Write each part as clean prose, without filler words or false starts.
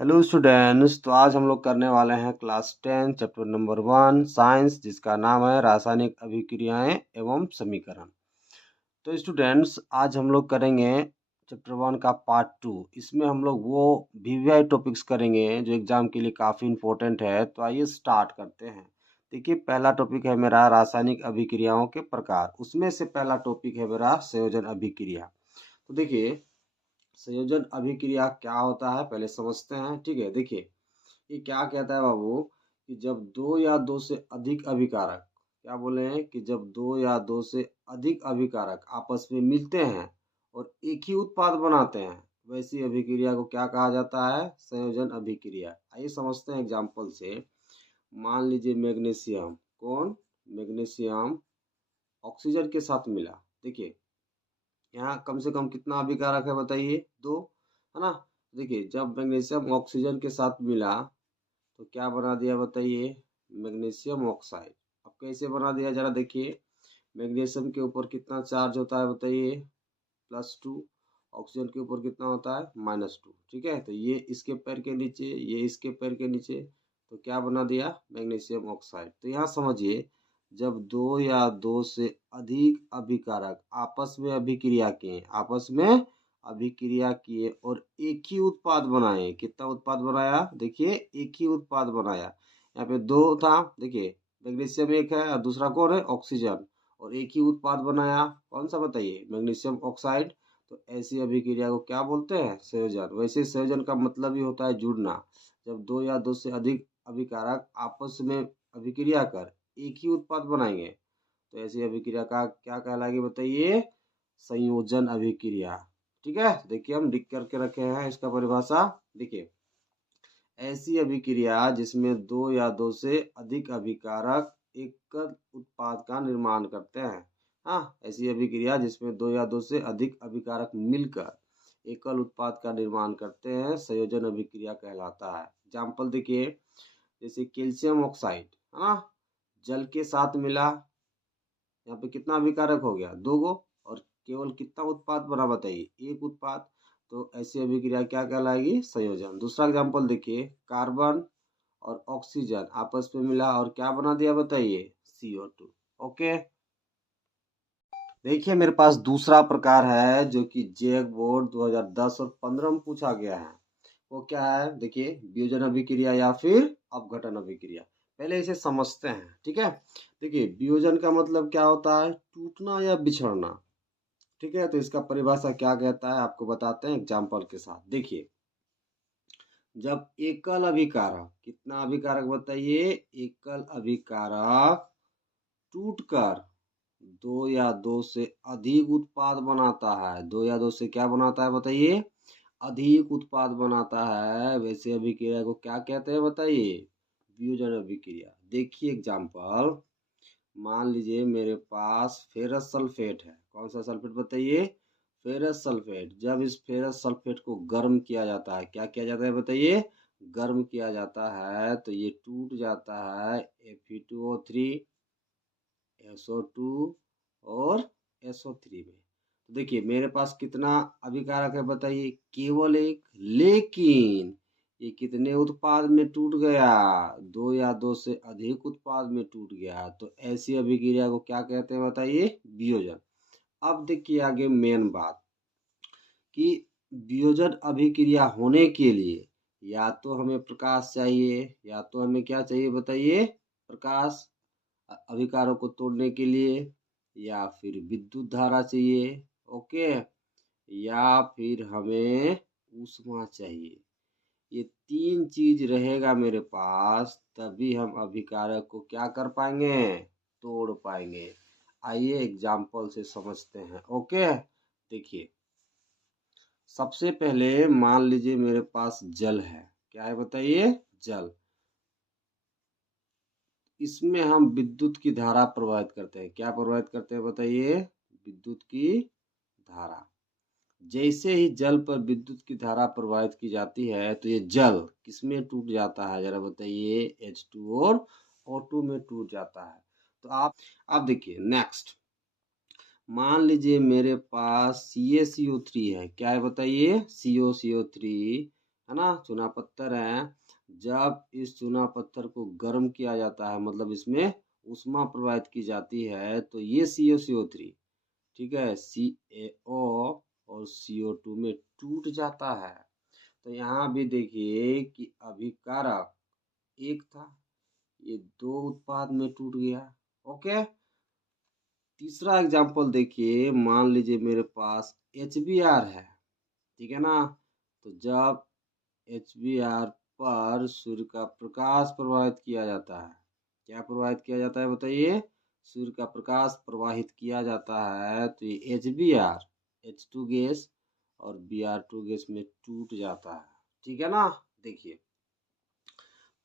Hello students, तो आज हम लोग करने वाले हैं क्लास 10 चैप्टर नंबर 1 साइंस, जिसका नाम है रासायनिक अभिक्रियाएं एवं समीकरण। तो स्टूडेंट्स, आज हम लोग करेंगे चैप्टर 1 का पार्ट 2। इसमें हम लोग वो वीवीआई टॉपिक्स करेंगे जो एग्जाम के लिए काफ़ी इंपॉर्टेंट है। तो आइए स्टार्ट करते हैं। देखिए, पहला टॉपिक है मेरा रासायनिक अभिक्रियाओं के प्रकार। उसमें से पहला टॉपिक है मेरा संयोजन अभिक्रिया। तो देखिए, संयोजन अभिक्रिया क्या होता है पहले समझते हैं। ठीक है, देखिए ये क्या कहता है बाबू कि जब दो या दो से अधिक अभिकारक, क्या बोले हैं कि जब दो या दो से अधिक अभिकारक आपस में मिलते हैं और एक ही उत्पाद बनाते हैं, वैसी अभिक्रिया को क्या कहा जाता है? संयोजन अभिक्रिया। आइए समझते हैं एग्जाम्पल से। मान लीजिए मैग्नीशियम, कौन? मैग्नीशियम ऑक्सीजन के साथ मिला। देखिए यहाँ कम से कम कितना अभिकारक है बताइए? दो, है ना। देखिए जब मैग्नीशियम ऑक्सीजन के साथ मिला तो क्या बना दिया बताइए? Magnesium oxide. अब कैसे बना दिया जरा देखिए। मैग्नीशियम के ऊपर कितना चार्ज होता है बताइए? +2। ऑक्सीजन के ऊपर कितना होता है? -2। ठीक है, तो ये इसके पैर के नीचे, ये इसके पैर के नीचे, तो क्या बना दिया? Magnesium oxide. तो यहाँ समझिए, जब दो या दो से अधिक अभिकारक आपस में अभिक्रिया किए, आपस में अभिक्रिया किए और एक ही उत्पाद बनाए। कितना उत्पाद बनाया? देखिए एक ही उत्पाद बनाया। यहाँ पे दो था, देखिए मैग्नीशियम एक है और दूसरा कौन है? ऑक्सीजन। और एक ही उत्पाद बनाया, कौन सा बताइए? Magnesium oxide. तो ऐसी अभिक्रिया को क्या बोलते हैं? संयोजन। वैसे संयोजन का मतलब ही होता है जुड़ना। जब दो या दो से अधिक अभिकारक आपस में अभिक्रिया कर एक ही उत्पाद बनाएंगे तो ऐसी अभिक्रिया का क्या कहलाएगी बताइए? संयोजन अभिक्रिया। ठीक है, देखिए हम लिख करके रखे हैं इसका परिभाषा। देखिए, ऐसी अभिक्रिया जिसमें दो या दो से अधिक अभिकारक एकल उत्पाद का निर्माण करते हैं। हाँ, ऐसी अभिक्रिया जिसमें दो या दो से अधिक अभिकारक मिलकर एकल उत्पाद का निर्माण करते हैं, संयोजन अभिक्रिया कहलाता है। एग्जाम्पल देखिए, जैसे कैल्शियम ऑक्साइड, है ना, जल के साथ मिला, यहाँ पे कितना अभिकारक हो गया? दो गो। और केवल कितना उत्पाद बना बताइए? एक उत्पाद। तो ऐसी अभिक्रिया क्या कहलाएगी? संयोजन। दूसरा एग्जांपल देखिए, कार्बन और ऑक्सीजन आपस में मिला और क्या बना दिया बताइए? CO2। ओके, देखिए मेरे पास दूसरा प्रकार है जो कि जेक बोर्ड 2010 और 15 में पूछा गया है। वो क्या है? देखिए, वियोजन अभिक्रिया या फिर अपघटन अभिक्रिया। पहले इसे समझते हैं। ठीक है, देखिए वियोजन का मतलब क्या होता है? टूटना या बिछड़ना। ठीक है, तो इसका परिभाषा क्या कहता है आपको बताते हैं एग्जाम्पल के साथ। देखिए, जब एकल अभिकारक, कितना अभिकारक बताइए? एकल अभिकारक टूटकर दो या दो से अधिक उत्पाद बनाता है। दो या दो से क्या बनाता है बताइए? अधिक उत्पाद बनाता है। वैसे अभिक्रिया को क्या कहते हैं बताइए? वियोजन अभिक्रिया। देखिए एग्जाम्पल, मान लीजिए मेरे पास फेरस सल्फेट है। कौन सा सल्फेट बताइए? Ferrous sulphate. जब इस फेरस सल्फेट को गर्म किया जाता है, क्या किया जाता है बताइए? गर्म किया जाता है तो ये टूट जाता है Fe2O3, SO2 और SO3 में। तो देखिए मेरे पास कितना अभिकारक है बताइए? केवल एक। लेकिन ये कितने उत्पाद में टूट गया? दो या दो से अधिक उत्पाद में टूट गया। तो ऐसी अभिक्रिया को क्या कहते हैं बताइए? वियोजन। अब देखिए आगे मेन बात कि वियोजन अभिक्रिया होने के लिए या तो हमें प्रकाश चाहिए, या तो हमें क्या चाहिए बताइए? प्रकाश अभिकारक को तोड़ने के लिए, या फिर विद्युत धारा चाहिए। ओके, या फिर हमें ऊष्मा चाहिए। ये तीन चीज रहेगा मेरे पास, तभी हम अभिकारक को क्या कर पाएंगे? तोड़ पाएंगे। आइए एग्जाम्पल से समझते हैं। ओके, देखिए सबसे पहले मान लीजिए मेरे पास जल है। क्या है बताइए? जल। इसमें हम विद्युत की धारा प्रवाहित करते हैं। क्या प्रवाहित करते हैं बताइए? विद्युत की धारा। जैसे ही जल पर विद्युत की धारा प्रवाहित की जाती है तो ये जल किसमें टूट जाता है जरा बताइए? H2 और O2 में टूट जाता है। तो आप देखिए नेक्स्ट, मान लीजिए मेरे पास CaCO3 है। क्या है बताइए? CoCO3, है ना, चूना पत्थर है। जब इस चूना पत्थर को गर्म किया जाता है, मतलब इसमें ऊष्मा प्रवाहित की जाती है, तो ये CO3, ठीक है, CaO और CO2 में टूट जाता है। तो यहाँ भी देखिए कि अभिकारक एक था, ये दो उत्पाद में टूट गया। ओके, तीसरा एग्जाम्पल देखिए, मान लीजिए मेरे पास HBr है, ठीक है ना। तो जब HBr पर सूर्य का प्रकाश प्रवाहित किया जाता है, क्या प्रवाहित किया जाता है बताइए, सूर्य का प्रकाश प्रवाहित किया जाता है, तो ये HBr H2 गैस और Br2 गैस में टूट जाता है, ठीक है ना। देखिए,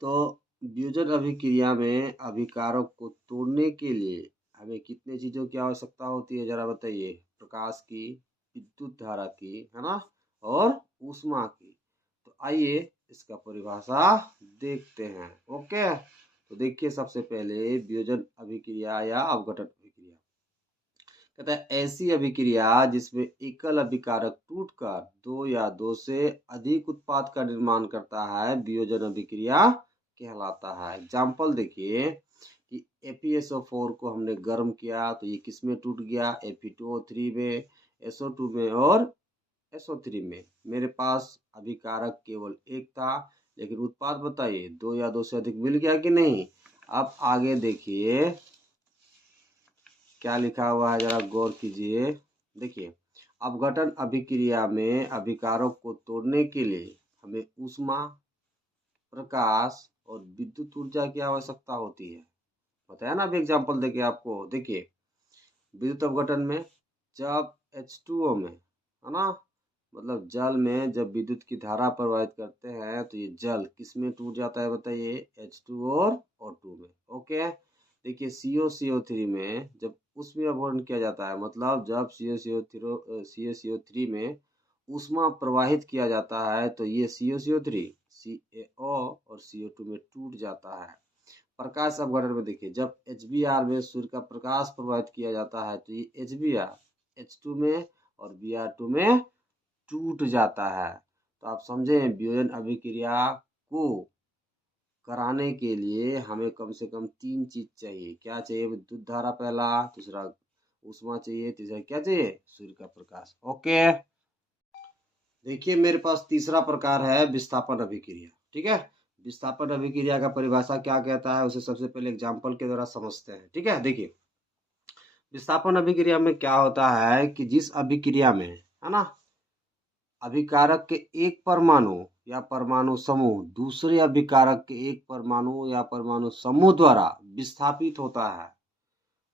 तो वियोजन अभिक्रिया में अभिकारक को तोड़ने के लिए हमें कितने चीजों की आवश्यकता होती है, जरा बताइए। प्रकाश की, विद्युत धारा की, है ना, और ऊष्मा की। तो आइए इसका परिभाषा देखते हैं। ओके, तो देखिए सबसे पहले वियोजन अभिक्रिया या अपघटन अभिक्रिया कहता है ऐसी अभिक्रिया जिसमें एकल अभिकारक टूटकर दो या दो से अधिक उत्पाद का निर्माण करता है, वियोजन अभिक्रिया कहलाता है। एग्जाम्पल देखिए कि FeSO4 को हमने गर्म किया तो ये किस में टूट गया, Fe2O3 में, SO2 में और SO3 में। मेरे पास अभिकारक केवल एक था, लेकिन उत्पाद बताइए दो या दो से अधिक मिल गया कि नहीं। अब आगे देखिए क्या लिखा हुआ है, जरा गौर कीजिए। देखिए, अपघटन अभिक्रिया में अभिकारक को तोड़ने के लिए हमें ऊष्मा, प्रकाश और विद्युत ऊर्जा की आवश्यकता होती है। बताया ना अभी एग्जाम्पल देके आपको। देखिए, विद्युत अपघटन में जब H2O में, है ना, मतलब जल में जब विद्युत की धारा प्रवाहित करते हैं तो ये जल किस में टूट जाता है बताइए, H2 और O2 में। ओके, देखिए CO3 में जब उसमें अपघटन किया जाता है, मतलब जब CO3 में ऊष्मा प्रवाहित किया जाता है, तो ये CO3 CaO और CO2 में टूट जाता है। प्रकाश अपघटन में देखिए, जब HBr में सूर्य का प्रकाश प्रवाहित किया जाता है, तो ये HBr H2 में और Br2 में टूट जाता है। तो आप समझे, वियोजन अभिक्रिया को कराने के लिए हमें कम से कम तीन चीज चाहिए। क्या चाहिए, विद्युत धारा पहला, दूसरा ऊष्मा चाहिए, तीसरा क्या चाहिए, सूर्य का प्रकाश। ओके, देखिए मेरे पास तीसरा प्रकार है विस्थापन अभिक्रिया, ठीक है। विस्थापन अभिक्रिया का परिभाषा क्या कहता है, उसे सबसे पहले एग्जाम्पल के द्वारा समझते हैं, ठीक है। देखिए, विस्थापन अभिक्रिया में क्या होता है कि जिस अभिक्रिया में, है ना, अभिकारक के एक परमाणु या परमाणु समूह दूसरे अभिकारक के एक परमाणु या परमाणु समूह द्वारा विस्थापित होता है,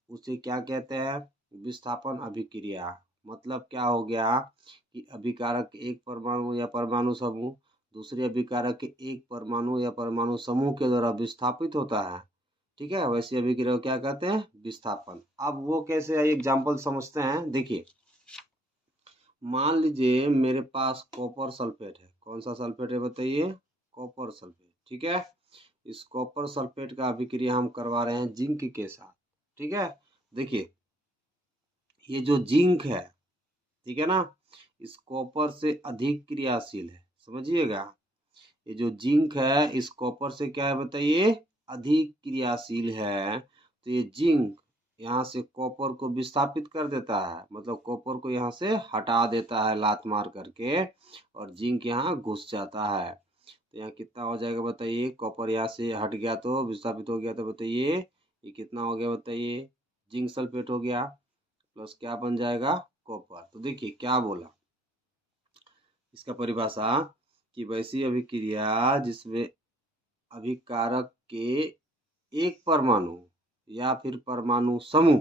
उसे क्या कहते हैं, विस्थापन अभिक्रिया। मतलब क्या हो गया कि अभिकारक के एक परमाणु या परमाणु समूह दूसरे अभिकारक के एक परमाणु या परमाणु समूह के द्वारा विस्थापित होता है, ठीक है। वैसे अभिक्रिया को क्या कहते हैं, विस्थापन। अब वो कैसे है, एग्जाम्पल समझते हैं। देखिए, मान लीजिए मेरे पास कॉपर सल्फेट है। कौन सा सल्फेट है बताइए, कॉपर सल्फेट, ठीक है। इस कॉपर सल्फेट का अभिक्रिया हम करवा रहे हैं जिंक के साथ, ठीक है। देखिए, ये जो जिंक है, ठीक है ना, इस कॉपर से अधिक क्रियाशील है, समझिएगा। ये जो जिंक है इस कॉपर से क्या है बताइए, अधिक क्रियाशील है। तो ये जिंक यहाँ से कॉपर को विस्थापित कर देता है, मतलब कॉपर को यहाँ से हटा देता है लात मार करके, और जिंक यहाँ घुस जाता है। तो यहाँ कितना हो जाएगा बताइए, कॉपर यहाँ से हट गया तो विस्थापित हो गया, तो बताइए ये कितना हो गया बताइए, जिंक सल्फेट हो गया, प्लस क्या बन जाएगा, कॉपर। तो देखिए क्या बोला इसका परिभाषा, कि वैसी अभिक्रिया जिसमें अभिकारक के एक परमाणु या फिर परमाणु समूह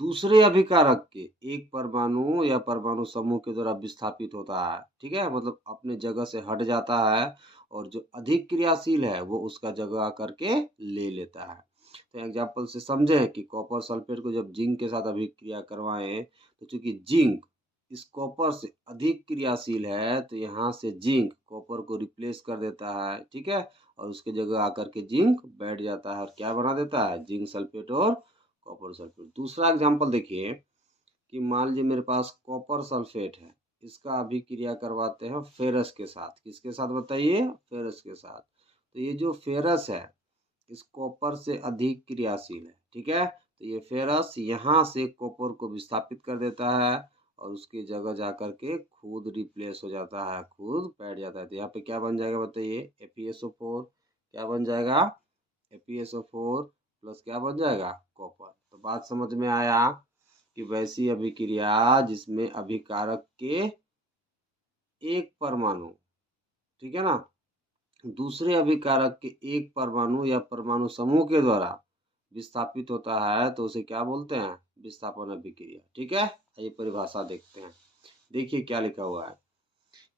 दूसरे अभिकारक के एक परमाणु या परमाणु समूह के द्वारा विस्थापित होता है, ठीक है, मतलब अपने जगह से हट जाता है, और जो अधिक क्रियाशील है वो उसका जगह करके ले लेता है। तो एग्जाम्पल से समझें कि कॉपर सल्फेट को जब जिंक के साथ अभिक्रिया करवाएं, तो चूंकि जिंक इस कॉपर से अधिक क्रियाशील है, तो यहाँ से जिंक कॉपर को रिप्लेस कर देता है, ठीक है, और उसके जगह आकर के जिंक बैठ जाता है और क्या बना देता है, जिंक सल्फेट और कॉपर सल्फेट। दूसरा एग्जाम्पल देखिए कि मान लीजिए मेरे पास कॉपर सल्फेट है, इसका अभिक्रिया करवाते हैं फेरस के साथ। किसके साथ बताइए? फेरस के साथ। तो ये जो फेरस है इस कॉपर से अधिक क्रियाशील है, ठीक है। तो ये फेरस यहाँ से कॉपर को विस्थापित कर देता है और उसकी जगह जा करके खुद रिप्लेस हो जाता है, खुद बैठ जाता है। तो यहाँ पे क्या बन जाएगा बताइए? FeSO4 क्या बन जाएगा? FeSO4 प्लस क्या बन जाएगा? कॉपर। तो बात समझ में आया कि वैसी अभिक्रिया जिसमें अभिकारक के एक परमाणु, ठीक है ना, दूसरे अभिकारक के एक परमाणु या परमाणु समूह के द्वारा विस्थापित होता है तो उसे क्या बोलते हैं? विस्थापन अभिक्रिया, ठीक है। ये परिभाषा देखते हैं। देखिए क्या लिखा हुआ है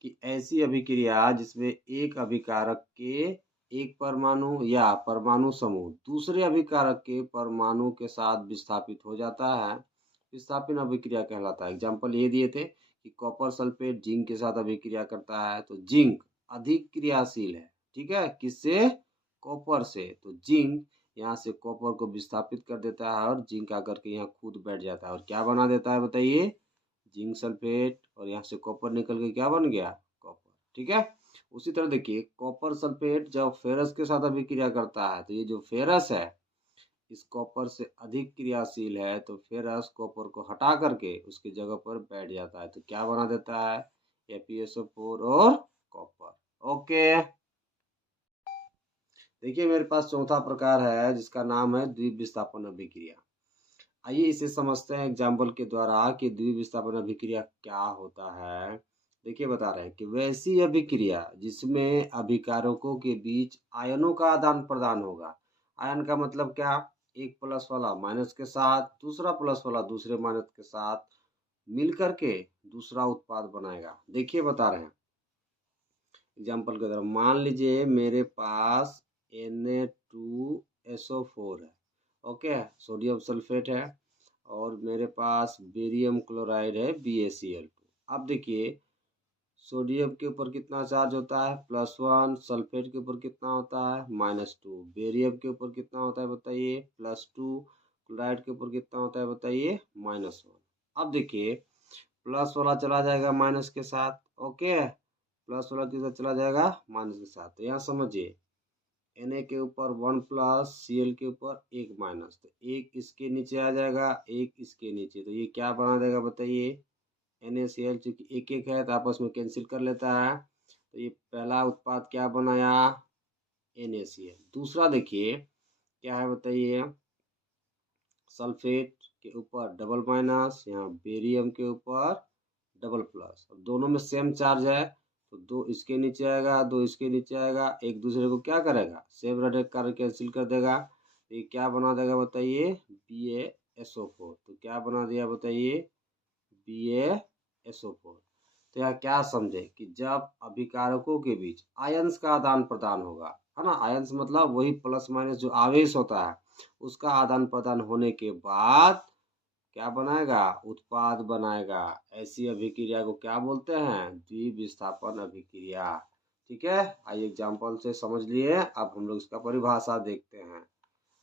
कि ऐसी अभिक्रिया जिसमें एक अभिकारक के एक परमाणु या परमाणु समूह दूसरे अभिकारक के परमाणु के साथ विस्थापित हो जाता है, विस्थापन अभिक्रिया कहलाता है। एग्जाम्पल ये दिए थे कि कॉपर सल्फेट जिंक के साथ अभिक्रिया करता है, तो जिंक अधिक क्रियाशील है, ठीक है, किससे? कॉपर से। तो जिंक यहाँ से कॉपर को विस्थापित कर देता है और जिंक आकर के यहाँ खुद बैठ जाता है और क्या बना देता है बताइए? Zinc sulphate. और यहाँ से कॉपर निकल के क्या बन गया? कॉपर, ठीक है। उसी तरह देखिए कॉपर सल्फेट जब फेरस के साथ अभिक्रिया करता है तो ये जो फेरस है इस कॉपर से अधिक क्रियाशील है, तो फेरस कॉपर को हटा करके उसकी जगह पर बैठ जाता है। तो क्या बना देता है? FeSO4 और कॉपर। ओके, देखिए मेरे पास चौथा प्रकार है जिसका नाम है द्विविस्थापन अभिक्रिया। आइए इसे समझते हैं एग्जाम्पल के द्वारा कि द्विविस्थापन अभिक्रिया क्या होता है। देखिए बता रहे हैं कि वैसी अभिक्रिया जिसमें अभिकारकों के बीच आयनों का आदान प्रदान होगा। आयन का मतलब क्या? एक प्लस वाला माइनस के साथ, दूसरा प्लस वाला दूसरे माइनस के साथ मिल करके दूसरा उत्पाद बनाएगा। देखिए बता रहे हैं एग्जाम्पल के द्वारा, मान लीजिए मेरे पास Na2SO4 है, ओके, सोडियम सल्फेट है, और मेरे पास बेरियम क्लोराइड है BaCl2। अब देखिए सोडियम के ऊपर कितना चार्ज होता है? +1। सल्फेट के ऊपर कितना होता है? -2। बेरियम के ऊपर कितना होता है बताइए? +2। क्लोराइड के ऊपर कितना होता है बताइए? -1। अब देखिए प्लस वाला चला जाएगा माइनस के साथ, ओके, प्लस वाला किधर चला जाएगा? माइनस के साथ। तो यहाँ समझिए Na के ऊपर 1 प्लस, Cl के ऊपर 1 माइनस, तो एक इसके नीचे आ जाएगा, एक इसके नीचे, तो ये क्या बना देगा बताइए? NaCl। चूंकि एक एक है तो आपस में कैंसिल कर लेता है, तो ये पहला उत्पाद क्या बनाया? NaCl। दूसरा देखिए क्या है बताइए? सल्फेट के ऊपर डबल माइनस, यहाँ बेरियम के ऊपर डबल प्लस। अब दोनों में सेम चार्ज है तो दो इसके नीचे आएगा, दो इसके नीचे आएगा, एक दूसरे को क्या करेगा? सेम रेड कार्य कैंसिल कर देगा। तो ये क्या बना देगा बताइए? BaSO4। तो क्या बना दिया बताइए? BaSO4। तो यहाँ क्या समझे कि जब अभिकारकों के बीच आयंस का आदान प्रदान होगा, है ना, आयंस मतलब वही प्लस माइनस जो आवेश होता है उसका आदान प्रदान होने के बाद क्या बनाएगा? उत्पाद बनाएगा। ऐसी अभिक्रिया को क्या बोलते हैं? द्विविस्थापन अभिक्रिया, ठीक है। आइए एग्जाम्पल से समझ लिए, अब हम लोग इसका परिभाषा देखते हैं।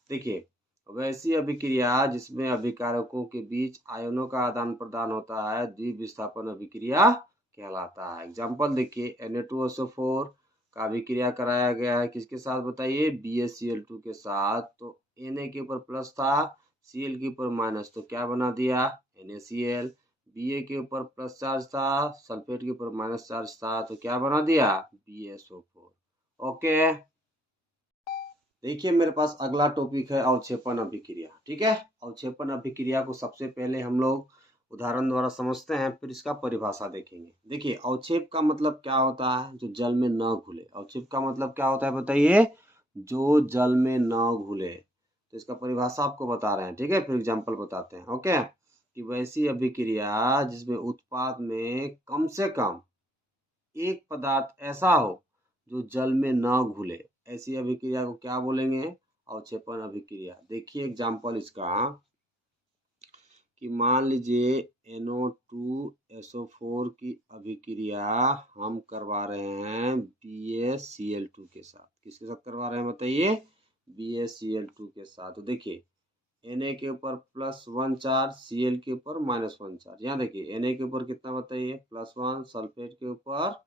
देखिए वैसी अभिक्रिया जिसमें अभिकारकों के बीच आयनों का आदान प्रदान होता है द्विविस्थापन अभिक्रिया कहलाता है। एग्जाम्पल देखिए Na2SO4 का अभिक्रिया कराया गया है किसके साथ बताइए? BaCl2 के साथ। तो Na के ऊपर प्लस था, Cl के ऊपर माइनस, तो क्या बना दिया? NaCl। Ba के ऊपर प्लस चार्ज था, सल्फेट के ऊपर माइनस चार्ज था, तो क्या बना दिया? BaSO4। ओके, देखिए मेरे पास अगला टॉपिक है अवक्षेपण अभिक्रिया, ठीक है। अवक्षेपण अभिक्रिया को सबसे पहले हम लोग उदाहरण द्वारा समझते हैं, फिर इसका परिभाषा देखेंगे। देखिए अवक्षेप का मतलब क्या होता है? जो जल में न घुले। अवक्षेप का मतलब क्या होता है बताइए? जो जल में न घुले। तो इसका परिभाषा आपको बता रहे हैं, ठीक है, फिर एग्जाम्पल बताते हैं। ओके, कि वैसी अभिक्रिया जिसमें उत्पाद में कम से कम एक पदार्थ ऐसा हो जो जल में न घुले, ऐसी अभिक्रिया को क्या बोलेंगे? अवक्षेपण अभिक्रिया। देखिए एग्जाम्पल इसका कि मान लीजिए NO2SO4 की अभिक्रिया हम करवा रहे हैं BaCl2 के साथ। किसके साथ करवा रहे हैं बताइए? BaCl2 के साथ। तो देखिए Na के ऊपर +1 चार्ज, Cl के ऊपर -1 चार्ज। यहाँ देखिए Na के ऊपर कितना बताइए +1, सल्फेट के ऊपर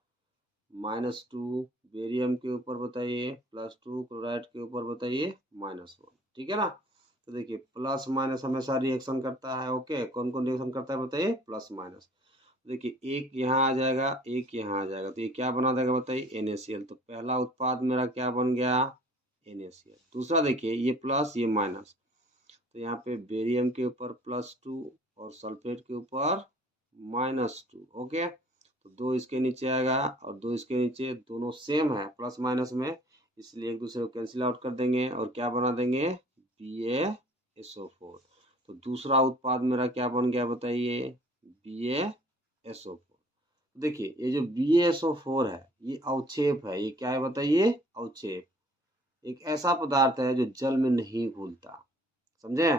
-2, बेरियम के ऊपर बताइए +2, क्लोराइड के ऊपर बताइए -1। ठीक है ना। तो देखिए प्लस माइनस हमेशा रिएक्शन करता है। ओके, कौन कौन रिएक्शन करता है बताइए प्लस माइनस। देखिए एक यहाँ आ जाएगा, एक यहाँ आ जाएगा, तो ये क्या बना देगा बताइए NaCl। तो पहला उत्पाद मेरा क्या बन गया NaCl। दूसरा देखिए ये प्लस ये माइनस, तो यहाँ पे बेरियम के ऊपर +2 और सल्फेट के ऊपर -2। ओके, तो 2 इसके नीचे आएगा और 2 इसके नीचे, दोनों सेम है प्लस माइनस में, इसलिए एक दूसरे को कैंसिल आउट कर देंगे और क्या बना देंगे BaSO4। तो दूसरा उत्पाद मेरा क्या बन गया बताइए BaSO4। देखिए ये जो BaSO4 है ये अवक्षेप है। ये क्या है बताइए अवक्षेप, एक ऐसा पदार्थ है जो जल में नहीं घुलता। समझे।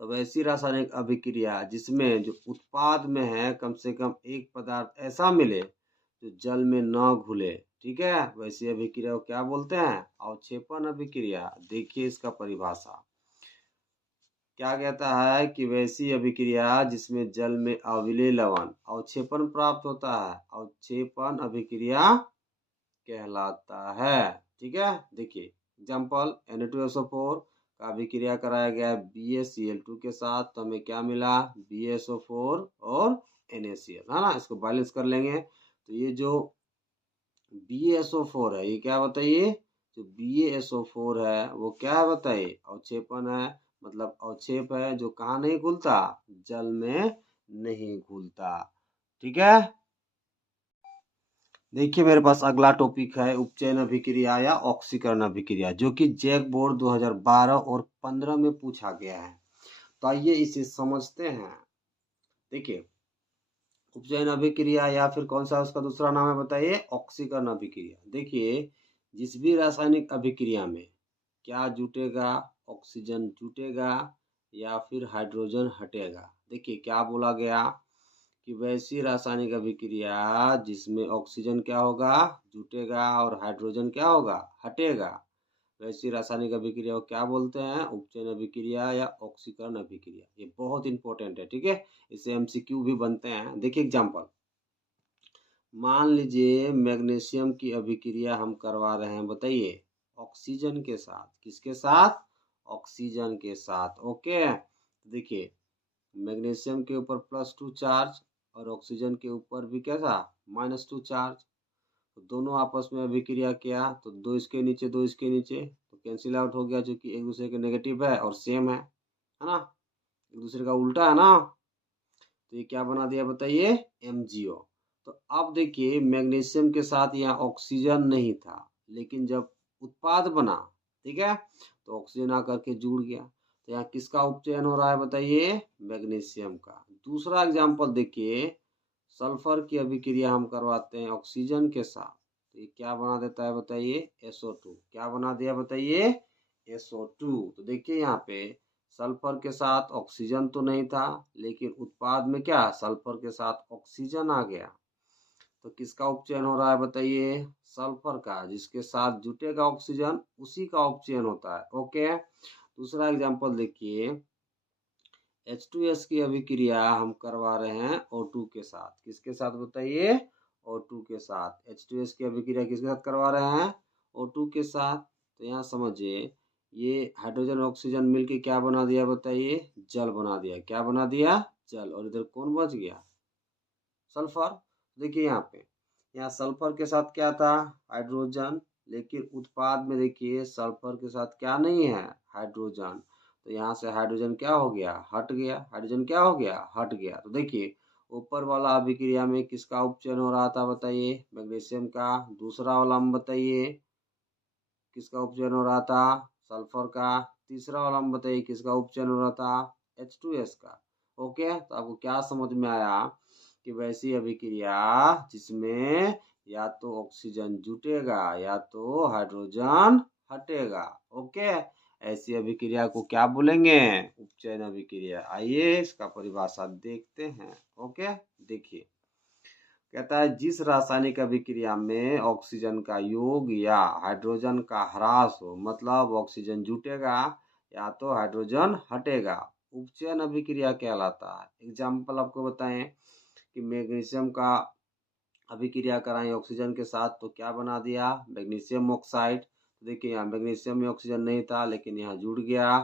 तो ऐसी रासायनिक अभिक्रिया जिसमें जो उत्पाद में है कम से कम एक पदार्थ ऐसा मिले जो जल में न घुले, ठीक है, वैसी अभिक्रिया को क्या बोलते हैं अवक्षेपण अभिक्रिया। देखिए इसका परिभाषा क्या कहता है कि वैसी अभिक्रिया जिसमें जल में अविलेय लवण अवक्षेपण प्राप्त होता है, अवक्षेपण अभिक्रिया कहलाता है। ठीक है, देखिए एग्जाम्पल Na2SO4 का अभिक्रिया कराया गया BaCl2 के साथ, तो हमें क्या मिला BaSO4 और NaCl, है ना। इसको बैलेंस कर लेंगे तो ये जो BaSO4 है ये क्या बताइए, जो BaSO4 है वो क्या है बताइए अवक्षेपण है, मतलब अवक्षेप है जो कहाँ नहीं घुलता जल में नहीं घुलता। ठीक है, देखिए मेरे पास अगला टॉपिक है उपचयन अभिक्रिया या ऑक्सीकरण अभिक्रिया, जो कि जैक बोर्ड 2012 और 15 में पूछा गया है। तो आइए इसे समझते हैं। देखिए उपचयन अभिक्रिया या फिर कौन सा उसका दूसरा नाम है बताइए ऑक्सीकरण अभिक्रिया। देखिए जिस भी रासायनिक अभिक्रिया में क्या जुटेगा, ऑक्सीजन जुटेगा या फिर हाइड्रोजन हटेगा। देखिए क्या बोला गया कि वैसी रासायनिक अभिक्रिया जिसमें ऑक्सीजन क्या होगा जुटेगा और हाइड्रोजन क्या होगा हटेगा, वैसी रासायनिक अभिक्रिया को क्या बोलते हैं उपचयन अभिक्रिया या ऑक्सीकरण अभिक्रिया। ये बहुत इंपॉर्टेंट है। ठीक है, इससे MCQ भी बनते हैं। देखिए एग्जांपल, मान लीजिए मैग्नीशियम की अभिक्रिया हम करवा रहे हैं बताइए ऑक्सीजन के साथ, किसके साथ ऑक्सीजन के साथ। ओके, देखिए मैग्नीशियम के ऊपर +2 चार्ज और ऑक्सीजन के ऊपर भी कैसा -2 चार्ज, तो दोनों आपस में अभिक्रिया किया तो 2 इसके नीचे 2 इसके नीचे, तो कैंसिल आउट हो गया, जो कि एक दूसरे के नेगेटिव है और सेम है ना, एक दूसरे का उल्टा है ना। तो ये क्या बना दिया बताइए MgO। तो अब देखिए मैग्नीशियम के साथ यहाँ ऑक्सीजन नहीं था, लेकिन जब उत्पाद बना, ठीक है, तो ऑक्सीजन आकर के जुड़ गया। तो यहाँ किसका उपचयन हो रहा है बताइए मैग्नीशियम का। दूसरा एग्जाम्पल देखिए, सल्फर की अभिक्रिया हम करवाते हैं ऑक्सीजन के साथ, तो ये क्या बना देता है बताइए SO2। क्या बना दिया बताइए SO2। तो देखिए यहाँ पे सल्फर के साथ ऑक्सीजन तो नहीं था, लेकिन उत्पाद में क्या सल्फर के साथ ऑक्सीजन आ गया, तो किसका उपचयन हो रहा है बताइए सल्फर का। जिसके साथ जुटेगा ऑक्सीजन उसी का उपचयन होता है। ओके, दूसरा एग्जांपल देखिए, H2S की अभिक्रिया हम करवा रहे हैं O2 के साथ, किसके साथ बताइए O2 के साथ। H2S की अभिक्रिया किसके साथ करवा रहे हैं O2 के साथ। तो यहाँ समझिए ये हाइड्रोजन ऑक्सीजन मिलके क्या बना दिया बताइए जल बना दिया। क्या बना दिया जल, और इधर कौन बच गया सल्फर। देखिए यहाँ सल्फर के साथ क्या था हाइड्रोजन, लेकिन उत्पाद में देखिए सल्फर के साथ क्या नहीं है हाइड्रोजन, तो यहाँ से हाइड्रोजन क्या हो गया हट गया, हाइड्रोजन क्या हो गया हट गया। तो देखिए ऊपर वाला अभिक्रिया में किसका उपचयन हो रहा था बताइए मैग्नीशियम का। दूसरा वाला में बताइए किसका उपचयन हो रहा था सल्फर का। तीसरा वाला में बताइए किसका उपचयन हो रहा था H2S का। ओके, तो आपको क्या समझ में आया कि वैसी अभिक्रिया जिसमें या तो ऑक्सीजन जुटेगा या तो हाइड्रोजन हटेगा। ओके, ऐसी अभिक्रिया को क्या बोलेंगे उपचयन अभिक्रिया। आइए इसका परिभाषा देखते हैं। ओके, देखिए कहता है जिस रासायनिक अभिक्रिया में ऑक्सीजन का योग या हाइड्रोजन का ह्रास हो, मतलब ऑक्सीजन जुटेगा या तो हाइड्रोजन हटेगा। उपचयन अभिक्रिया कहलाता है। एग्जाम्पल आपको बताएं कि मैग्नीशियम का अभिक्रिया कराएं ऑक्सीजन के साथ तो क्या बना दिया, मैग्नीशियम ऑक्साइड। तो देखिए यहाँ मैग्नीशियम में ऑक्सीजन नहीं था लेकिन यहाँ जुड़ गया।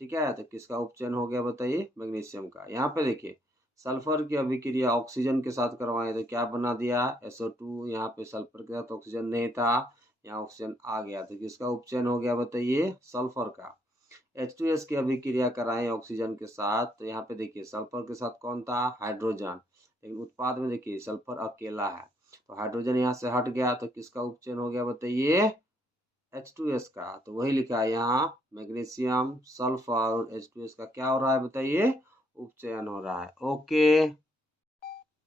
ठीक है, तो किसका उपचयन हो गया बताइए, मैग्नीशियम का। यहाँ पे देखिए सल्फर की अभिक्रिया ऑक्सीजन के साथ करवाएं तो क्या बना दिया, SO2। यहाँ पे सल्फर के साथ ऑक्सीजन नहीं था, यहाँ ऑक्सीजन आ गया, तो किसका उपचयन हो गया बताइए, सल्फर का। H2S की अभिक्रिया कराएं ऑक्सीजन के साथ तो यहाँ पे देखिए सल्फर के साथ कौन था, हाइड्रोजन। लेकिन उत्पाद में देखिए सल्फर अकेला है, तो हाइड्रोजन यहाँ से हट गया तो किसका उपचयन हो गया बताइए, H2S का। तो वही लिखा है यहाँ, मैग्नीशियम, सल्फर और H2S का क्या हो रहा है बताइए, उपचयन हो रहा है। ओके,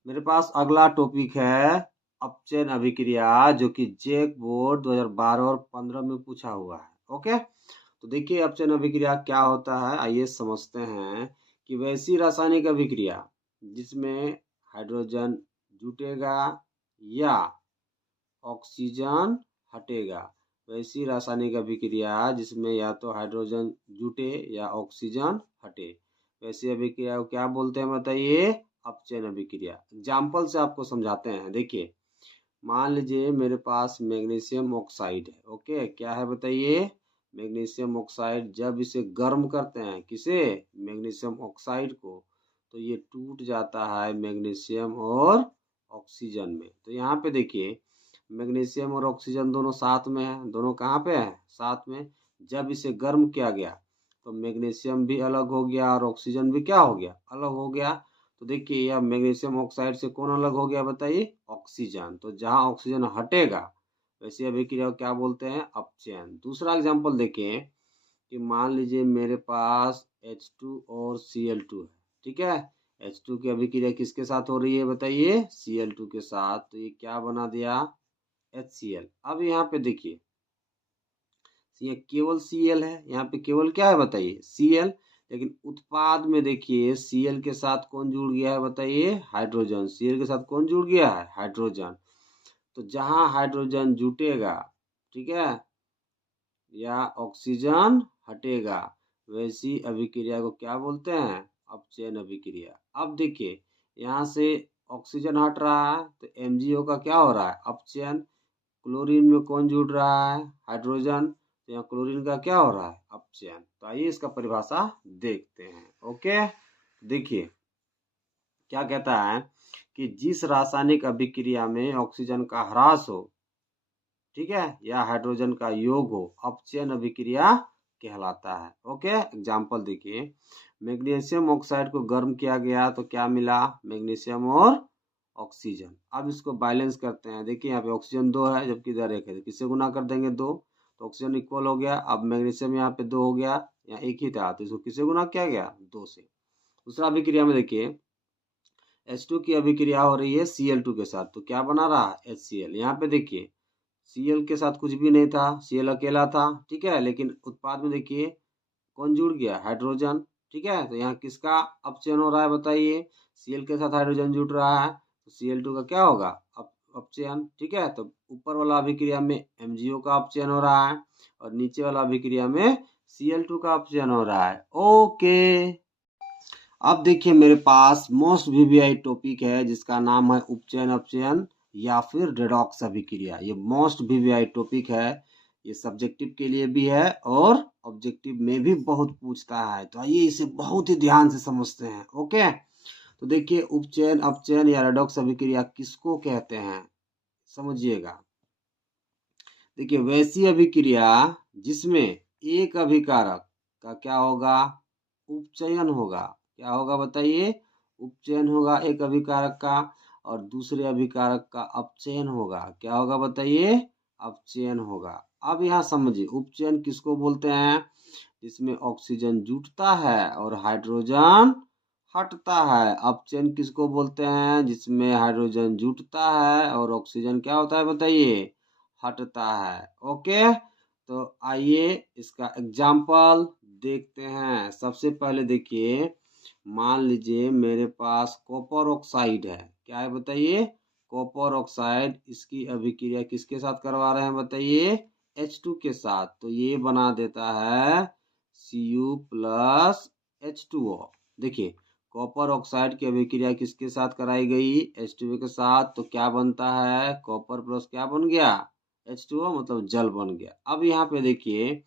मेरे पास अगला टॉपिक है अपचयन अभिक्रिया, जो कि जेक बोर्ड 2012 और 15 में पूछा हुआ है। ओके, तो देखिए अपचयन अभिक्रिया क्या होता है, आइए समझते हैं। कि वैसी रासायनिक अभिक्रिया जिसमें हाइड्रोजन जुटेगा या ऑक्सीजन हटेगा। वैसी रासायनिक अभिक्रिया जिसमें या तो हाइड्रोजन जुटे या ऑक्सीजन हटे, वैसी अभिक्रिया को क्या बोलते हैं बताइए, अपचयन अभिक्रिया। एग्जाम्पल से आपको समझाते हैं। देखिए मान लीजिए मेरे पास मैग्नीशियम ऑक्साइड है। ओके, क्या है बताइए, मैग्नीशियम ऑक्साइड। जब इसे गर्म करते हैं, किसे, मैग्नीशियम ऑक्साइड को, तो ये टूट जाता है मैग्नीशियम और ऑक्सीजन में। तो यहाँ पे देखिए मैग्नीशियम और ऑक्सीजन दोनों साथ में है, दोनों कहाँ पे है, साथ में। जब इसे गर्म किया गया तो मैग्नीशियम भी अलग हो गया और ऑक्सीजन भी क्या हो गया, अलग हो गया। तो देखिए यह मैग्नीशियम ऑक्साइड से कौन अलग हो गया बताइए, ऑक्सीजन। तो जहां ऑक्सीजन हटेगा वैसी अभिक्रिया को क्या बोलते हैं, अपचयन। दूसरा एग्जांपल देखिए कि मान लीजिए मेरे पास H2 और Cl2 है। ठीक है, H2 की अभिक्रिया किसके साथ हो रही है बताइए, Cl2 के साथ। तो ये क्या बना दिया, HCl। अब यहाँ पे देखिए ये केवल Cl है, यहाँ पे केवल क्या है बताइए, Cl। लेकिन उत्पाद में देखिए Cl के साथ कौन जुड़ गया है बताइए, हाइड्रोजन। Cl के साथ कौन जुड़ गया है, हाइड्रोजन। तो जहां हाइड्रोजन जुटेगा, ठीक है, या ऑक्सीजन हटेगा, वैसी अभिक्रिया को क्या बोलते हैं, अपचयन अभिक्रिया। अब देखिए यहाँ से ऑक्सीजन हट रहा है तो MgO का क्या हो रहा है, अपचयन। क्लोरीन में कौन जुड़ रहा है, हाइड्रोजन। तो यहाँ क्लोरीन का क्या हो रहा है, अपचयन। तो आइए इसका परिभाषा देखते हैं। ओके, देखिए क्या कहता है कि जिस रासायनिक अभिक्रिया में ऑक्सीजन का ह्रास हो, ठीक है, या हाइड्रोजन का योग हो, अपचयन अभिक्रिया कहलाता है। ओके, एग्जाम्पल देखिए मैग्नीशियम ऑक्साइड को गर्म किया गया तो क्या मिला, मैग्नीशियम और ऑक्सीजन। अब इसको बैलेंस करते हैं। देखिए यहाँ पे ऑक्सीजन 2 है जबकि इधर 1 है, तो किससे गुना कर देंगे, 2। तो ऑक्सीजन इक्वल हो गया। अब मैग्नीशियम यहाँ पे 2 हो गया, यहाँ 1 ही था तो इसको किससे गुना किया गया, 2 से। दूसरा अभिक्रिया में देखिए H2 की अभिक्रिया हो रही है Cl2 के साथ, तो क्या बना रहा है, HCl। यहाँ पे देखिए Cl के साथ कुछ भी नहीं था, Cl अकेला था। ठीक है, लेकिन उत्पाद में देखिए कौन जुड़ गया, हाइड्रोजन। ठीक है, तो यहाँ किसका अपचयन हो रहा है बताइए, Cl के साथ हाइड्रोजन जुड़ रहा है तो Cl2 का क्या होगा, अपचयन। ठीक है, तो ऊपर वाला अभिक्रिया में MgO का अपचयन हो रहा है और नीचे वाला अभिक्रिया में Cl2 का अपचयन हो रहा है। ओके, अब देखिए मेरे पास मोस्ट वीवीआई टॉपिक है जिसका नाम है उपचयन अपचयन या फिर रेडॉक्स अभिक्रिया। ये मोस्ट वीवीआई टॉपिक है, ये सब्जेक्टिव के लिए भी है और ऑब्जेक्टिव में भी बहुत पूछता है। तो आइए इसे बहुत ही ध्यान से समझते हैं। ओके, तो देखिए उपचयन अपचयन या रेडॉक्स अभिक्रिया किसको कहते हैं, समझिएगा। देखिए वैसी अभिक्रिया जिसमें एक अभिकारक का क्या होगा, उपचयन होगा। क्या होगा बताइए, उपचयन होगा एक अभिकारक का, और दूसरे अभिकारक का अपचयन होगा। क्या होगा बताइए, अपचयन होगा। अब यहाँ समझिए उपचयन किसको बोलते हैं, जिसमें ऑक्सीजन जुटता है और हाइड्रोजन हटता है। अपचयन किसको बोलते हैं, जिसमें हाइड्रोजन जुटता है और ऑक्सीजन क्या होता है बताइए, हटता है। ओके, तो आइए इसका एग्जाम्पल देखते हैं। सबसे पहले देखिए मान लीजिए मेरे पास कॉपर ऑक्साइड है। क्या है बताइए, कॉपर ऑक्साइड। इसकी अभिक्रिया किसके साथ करवा रहे हैं बताइए, H2 के साथ। तो ये बना देता है Cu प्लस H2O। देखिए कॉपर ऑक्साइड की अभिक्रिया किसके साथ कराई गई, H2O के साथ, तो क्या बनता है, कॉपर प्लस क्या बन गया, H2O, मतलब जल बन गया। अब यहाँ पे देखिए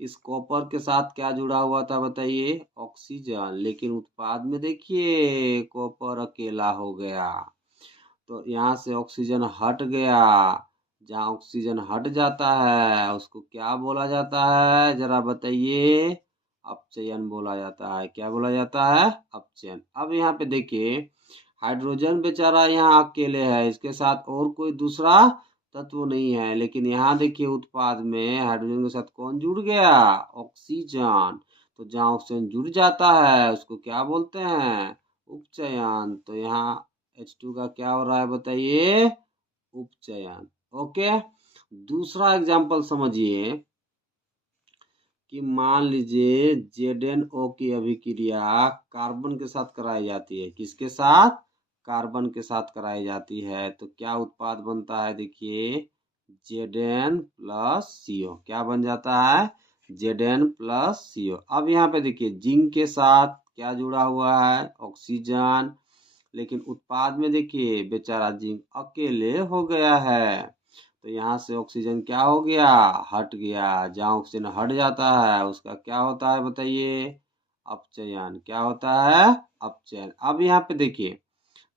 इस कॉपर के साथ क्या जुड़ा हुआ था बताइए, ऑक्सीजन, लेकिन उत्पाद में देखिए कॉपर अकेला हो गया, तो यहाँ से ऑक्सीजन हट गया। जहाँ ऑक्सीजन हट जाता है उसको क्या बोला जाता है, जरा बताइए, अपचयन बोला जाता है। क्या बोला जाता है, अपचयन। अब यहाँ पे देखिए हाइड्रोजन बेचारा यहाँ अकेले है, इसके साथ और कोई दूसरा तत्व नहीं है, लेकिन यहाँ देखिए उत्पाद में हाइड्रोजन के साथ कौन जुड़ गया, ऑक्सीजन। तो जहाँ ऑक्सीजन जुड़ जाता है उसको क्या बोलते हैं, उपचयन। तो यहाँ H2 का क्या हो रहा है बताइए, उपचयन। ओके, दूसरा एग्जांपल समझिए कि मान लीजिए ZnO की अभिक्रिया कार्बन के साथ कराई जाती है, किसके साथ, कार्बन के साथ कराई जाती है, तो क्या उत्पाद बनता है, देखिए Zn प्लस CO। क्या बन जाता है, Zn प्लस CO। अब यहाँ पे देखिए जिंक के साथ क्या जुड़ा हुआ है, ऑक्सीजन, लेकिन उत्पाद में देखिए बेचारा जिंक अकेले हो गया है, तो यहाँ से ऑक्सीजन क्या हो गया, हट गया। जहाँ ऑक्सीजन हट जाता है उसका क्या होता है बताइए, अपचयन। क्या होता है, अपचयन। अब यहाँ पे देखिए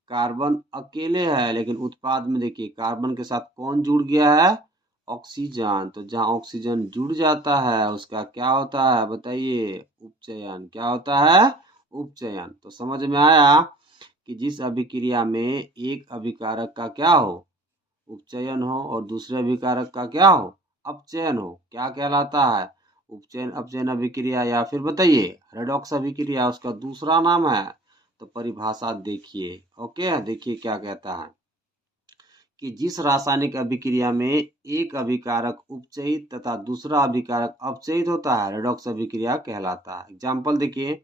कार्बन अकेले है, लेकिन उत्पाद में देखिए कार्बन के साथ कौन जुड़ गया है, ऑक्सीजन। तो जहाँ ऑक्सीजन जुड़ जाता है उसका क्या होता है बताइए, उपचयन। क्या होता है, उपचयन। तो समझ में आया कि जिस अभिक्रिया में एक अभिकारक का क्या हो, उपचयन हो, और दूसरे अभिकारक का क्या हो, अपचयन हो, क्या कहलाता है, उपचयन अपचयन अभिक्रिया, या फिर बताइए रेडॉक्स अभिक्रिया उसका दूसरा नाम है। तो परिभाषा देखिए, ओके, देखिए क्या कहता है कि जिस रासायनिक अभिक्रिया में एक अभिकारक उपचयित तथा दूसरा अभिकारक अपचयित होता है, रेडॉक्स अभिक्रिया कहलाता है। एग्जाम्पल देखिए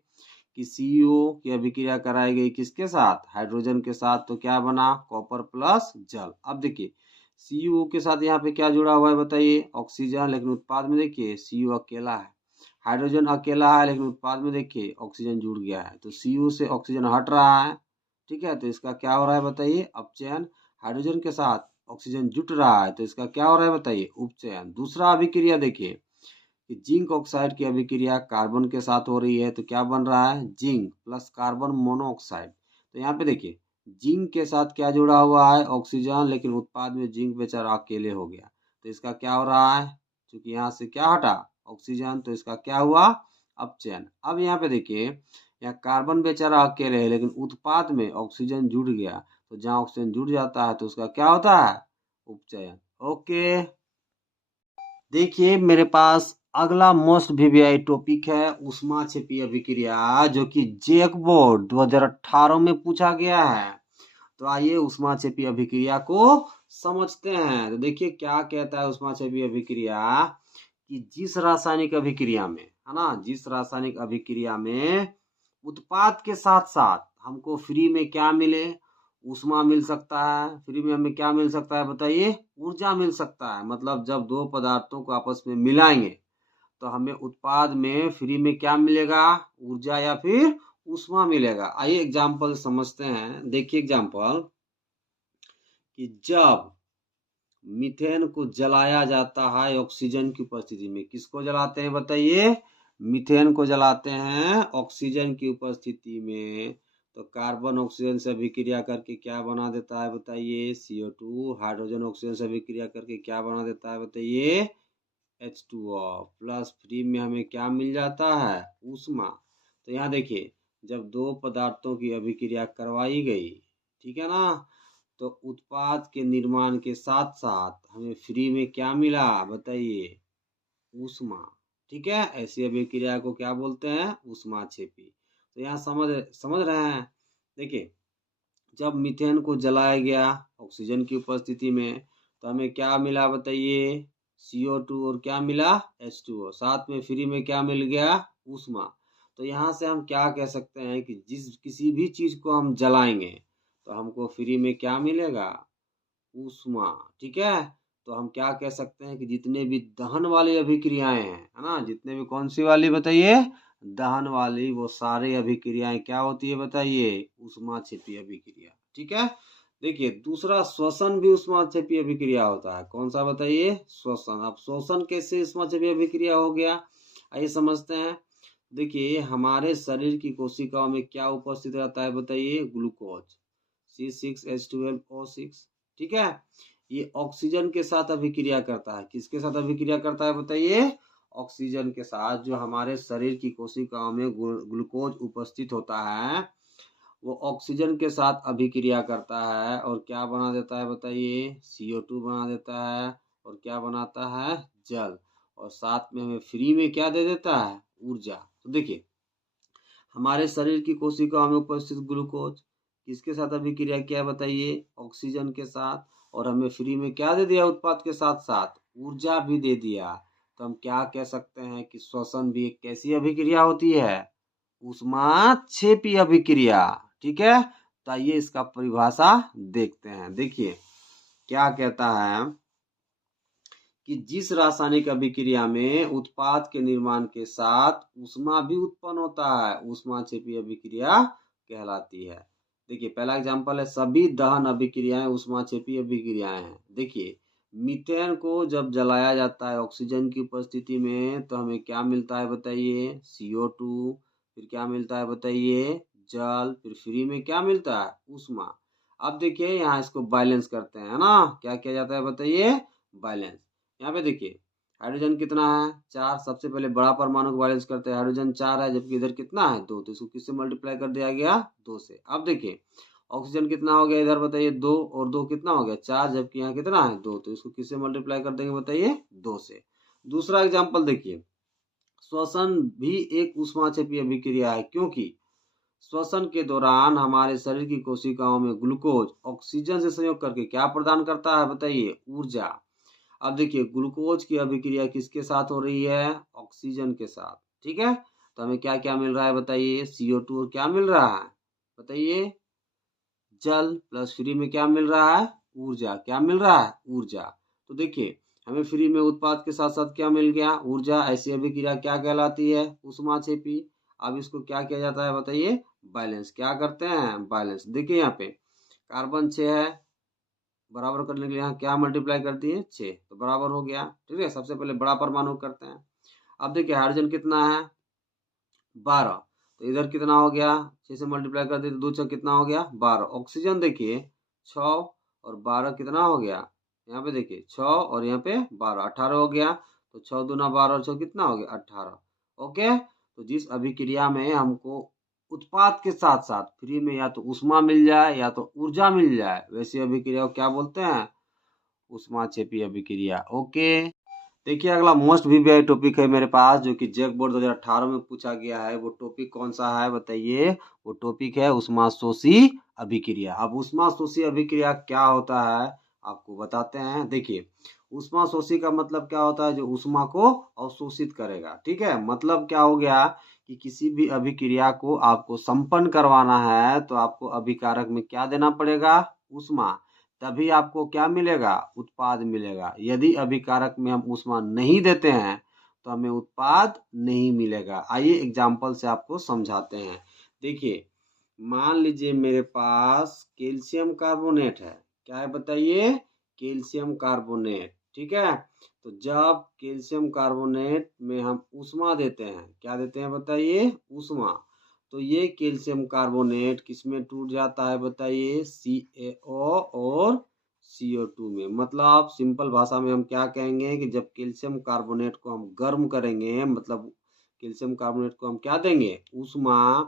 कि CO की अभिक्रिया कराई गई किसके साथ, हाइड्रोजन के साथ, तो क्या बना, कॉपर प्लस जल। अब देखिए CO के साथ यहाँ पे क्या जुड़ा हुआ है बताइए, ऑक्सीजन, लेकिन उत्पाद में देखिए CO अकेला है, हाइड्रोजन अकेला है, लेकिन उत्पाद में देखिए ऑक्सीजन जुड़ गया है, तो CO से ऑक्सीजन हट रहा है, ठीक है, तो इसका क्या हो रहा है बताइए, अपचयन। हाइड्रोजन के साथ ऑक्सीजन जुट रहा है, तो इसका क्या हो रहा है बताइए, उपचयन। दूसरा अभिक्रिया देखिए कि जिंक ऑक्साइड की अभिक्रिया कार्बन के साथ हो रही है, तो क्या बन रहा है, जिंक प्लस कार्बन मोनोऑक्साइड। तो यहाँ पे देखिए जिंक के साथ क्या जुड़ा हुआ है, ऑक्सीजन, लेकिन उत्पाद में जिंक बेचारा अकेले हो गया, तो इसका क्या हो रहा है, क्योंकि यहाँ से क्या हटा, ऑक्सीजन, तो इसका क्या हुआ, अपचयन। अब यहाँ पे देखिए यहाँ कार्बन बेचारा अकेले है, लेकिन उत्पाद में ऑक्सीजन जुड़ गया, तो जहाँ ऑक्सीजन जुड़ जाता है तो उसका क्या होता है, उपचयन। ओके, देखिए मेरे पास अगला मोस्ट वीवीआई टॉपिक है ऊष्माक्षेपी अभिक्रिया, जो कि जेक बोर्ड 2018 में पूछा गया है। तो आइए ऊष्माक्षेपी अभिक्रिया को समझते हैं। तो देखिए क्या कहता है ऊष्माक्षेपी अभिक्रिया कि जिस रासायनिक अभिक्रिया में, है ना, जिस रासायनिक अभिक्रिया में उत्पाद के साथ साथ हमको फ्री में क्या मिले, ऊष्मा मिल सकता है, फ्री में हमें क्या मिल सकता है बताइए, ऊर्जा मिल सकता है। मतलब जब दो पदार्थों को आपस में मिलाएंगे तो हमें उत्पाद में फ्री में क्या मिलेगा, ऊर्जा या फिर ऊष्मा मिलेगा। आइए एग्जांपल समझते हैं। देखिए एग्जांपल कि जब मीथेन को जलाया जाता है ऑक्सीजन की उपस्थिति में, किसको जलाते हैं बताइए, मीथेन को जलाते हैं ऑक्सीजन की उपस्थिति में, तो कार्बन ऑक्सीजन से अभिक्रिया करके क्या बना देता है बताइए, CO2। हाइड्रोजन ऑक्सीजन से अभिक्रिया करके क्या बना देता है बताइए, H2O प्लस फ्री में हमें क्या मिल जाता है, ऊष्मा। तो यहाँ देखिए जब दो पदार्थों की अभिक्रिया करवाई गई, ठीक है ना, तो उत्पाद के निर्माण के साथ साथ हमें फ्री में क्या मिला बताइए, ऊष्मा। ठीक है, ऐसी अभिक्रिया को क्या बोलते हैं, ऊष्माक्षेपी। तो यहाँ समझ रहे हैं। देखिए जब मीथेन को जलाया गया ऑक्सीजन की उपस्थिति में तो हमें क्या मिला बताइए, CO2 और क्या मिला, H2O, साथ में फ्री में क्या मिल गया, ऊष्मा। तो यहाँ से हम क्या कह सकते हैं कि किसी भी चीज को हम जलाएंगे तो हमको फ्री में क्या मिलेगा, ऊष्मा। ठीक है, तो हम क्या कह सकते हैं कि जितने भी दहन वाली अभिक्रियाएं हैं, है ना, जितने भी कौन सी वाली बताइए, दहन वाली, वो सारी अभिक्रियाएं क्या होती है बताइए, ऊष्माक्षेपी अभिक्रिया। ठीक है। देखिए दूसरा, श्वसन भी ऊष्माक्षेपी अभिक्रिया होता है। कौन सा बताइए, श्वसन। अब श्वसन कैसे ऊष्माक्षेपी अभिक्रिया हो गया, आइए समझते हैं। देखिए हमारे शरीर की कोशिकाओं में क्या उपस्थित रहता है बताइए, ग्लूकोज C6H12O6। ठीक है। ये ऑक्सीजन के साथ अभिक्रिया करता है। किसके साथ अभिक्रिया करता है बताइए, ऑक्सीजन के साथ। जो हमारे शरीर की कोशिकाओं में ग्लूकोज उपस्थित होता है, वो ऑक्सीजन के साथ अभिक्रिया करता है और क्या बना देता है बताइए, CO2 बना देता है। और क्या बनाता है, जल। और साथ में हमें फ्री में क्या दे देता है, ऊर्जा। तो देखिए हमारे शरीर की कोशिकाओं में उपस्थित ग्लूकोज किसके साथ अभिक्रिया किया है बताइए, ऑक्सीजन के साथ। और हमें फ्री में क्या दे दिया, उत्पाद के साथ साथ ऊर्जा भी दे दिया। तो हम क्या कह सकते हैं कि श्वसन भी एक कैसी अभिक्रिया होती है, ऊष्माक्षेपी अभिक्रिया। ठीक है। तो आइए इसका परिभाषा देखते हैं। देखिए क्या कहता है कि जिस रासायनिक अभिक्रिया में उत्पाद के निर्माण के साथ ऊष्मा भी उत्पन्न होता है, ऊष्माक्षेपी अभिक्रिया कहलाती है। देखिए पहला एग्जांपल है, सभी दहन अभिक्रियाएं ऊष्माक्षेपी अभिक्रियाएं हैं। देखिए मीथेन को जब जलाया जाता है ऑक्सीजन की उपस्थिति में, तो हमें क्या मिलता है बताइए, CO2। फिर क्या मिलता है बताइए, जल। फिर फ्री में क्या मिलता है, ऊष्मा। अब देखिए यहाँ इसको बैलेंस करते हैं, है ना, क्या किया जाता है बताइए, बैलेंस। यहाँ पे देखिए हाइड्रोजन कितना है, 4। सबसे पहले बड़ा परमाणु को बैलेंस करते हैं, हाइड्रोजन 4 है, जबकि इधर कितना है, 2। तो इसको किससे मल्टीप्लाई कर दिया गया, 2 से। अब देखिए ऑक्सीजन कितना हो गया इधर बताइए, 2। और 2 कितना हो गया, 4, जबकि यहाँ कितना है, 2। तो इसको किससे मल्टीप्लाई कर देंगे बताइए, 2 से। दूसरा एग्जाम्पल देखिए, श्वसन भी एक ऊष्माक्षेपी अभिक्रिया है, क्योंकि श्वसन के दौरान हमारे शरीर की कोशिकाओं में ग्लूकोज ऑक्सीजन से संयोग करके क्या प्रदान करता है बताइए, ऊर्जा। अब देखिए ग्लूकोज की अभिक्रिया किसके साथ हो रही है, ऑक्सीजन के साथ। ठीक है। तो हमें क्या क्या मिल रहा है बताइए, CO2। और क्या मिल रहा है बताइए, जल। प्लस फ्री में क्या मिल रहा है, ऊर्जा। क्या मिल रहा है, ऊर्जा। तो देखिए हमें फ्री में उत्पाद के साथ साथ क्या मिल गया, ऊर्जा। ऐसी अभिक्रिया क्या कहलाती है, ऊष्माक्षेपी। अब इसको क्या किया जाता है बताइए, बैलेंस। क्या करते हैं, बैलेंस। देखिए यहाँ पे कार्बन 6 है, बराबर करने के लिए यहाँ क्या मल्टीप्लाई कर दिए, 6। तो बराबर हो गया। ठीक है। सबसे पहले बड़ा परमाणु करते हैं। अब देखिए हाइड्रोजन कितना है, 12। तो इधर कितना हो गया, 6 से मल्टीप्लाई कर दिए तो 2 6 कितना हो गया, 12। ऑक्सीजन देखिए 6 और 12 कितना हो गया, यहाँ पे देखिए 6 और यहाँ पे 12, 18 हो गया। तो 6 दूना 12 और 6 कितना हो गया, 18। ओके। तो जिस अभिक्रिया में हमको उत्पाद के साथ साथ फ्री में या तो ऊष्मा मिल जाए या तो ऊर्जा मिल जाए, वैसी अभिक्रिया को क्या बोलते हैं, ऊष्माक्षेपी अभिक्रिया। ओके। देखिए अगला मोस्ट वीवीआई टॉपिक है मेरे पास, जो कि जेक बोर्ड 2018 में पूछा गया है। वो टॉपिक कौन सा है बताइए, वो टॉपिक है ऊष्माशोषी अभिक्रिया। अब ऊष्माशोषी अभिक्रिया क्या होता है आपको बताते हैं। देखिए ऊष्माशोषी का मतलब क्या होता है, जो ऊष्मा को अवशोषित करेगा। ठीक है। मतलब क्या हो गया कि किसी भी अभिक्रिया को आपको संपन्न करवाना है, तो आपको अभिकारक में क्या देना पड़ेगा, ऊष्मा। तभी आपको क्या मिलेगा, उत्पाद मिलेगा। यदि अभिकारक में हम ऊष्मा नहीं देते हैं तो हमें उत्पाद नहीं मिलेगा। आइए एग्जाम्पल से आपको समझाते हैं। देखिए मान लीजिए मेरे पास कैल्शियम कार्बोनेट है। क्या है बताइए, कैल्शियम कार्बोनेट। ठीक है। तो जब कैल्शियम कार्बोनेट में हम ऊष्मा देते हैं, क्या देते हैं बताइए, ऊष्मा। तो ये कैल्शियम कार्बोनेट किसमें टूट जाता है बताइए, CaO और CO2 में। मतलब सिंपल भाषा में हम क्या कहेंगे कि जब कैल्शियम कार्बोनेट को हम गर्म करेंगे, मतलब कैल्शियम कार्बोनेट को हम क्या देंगे, ऊष्मा,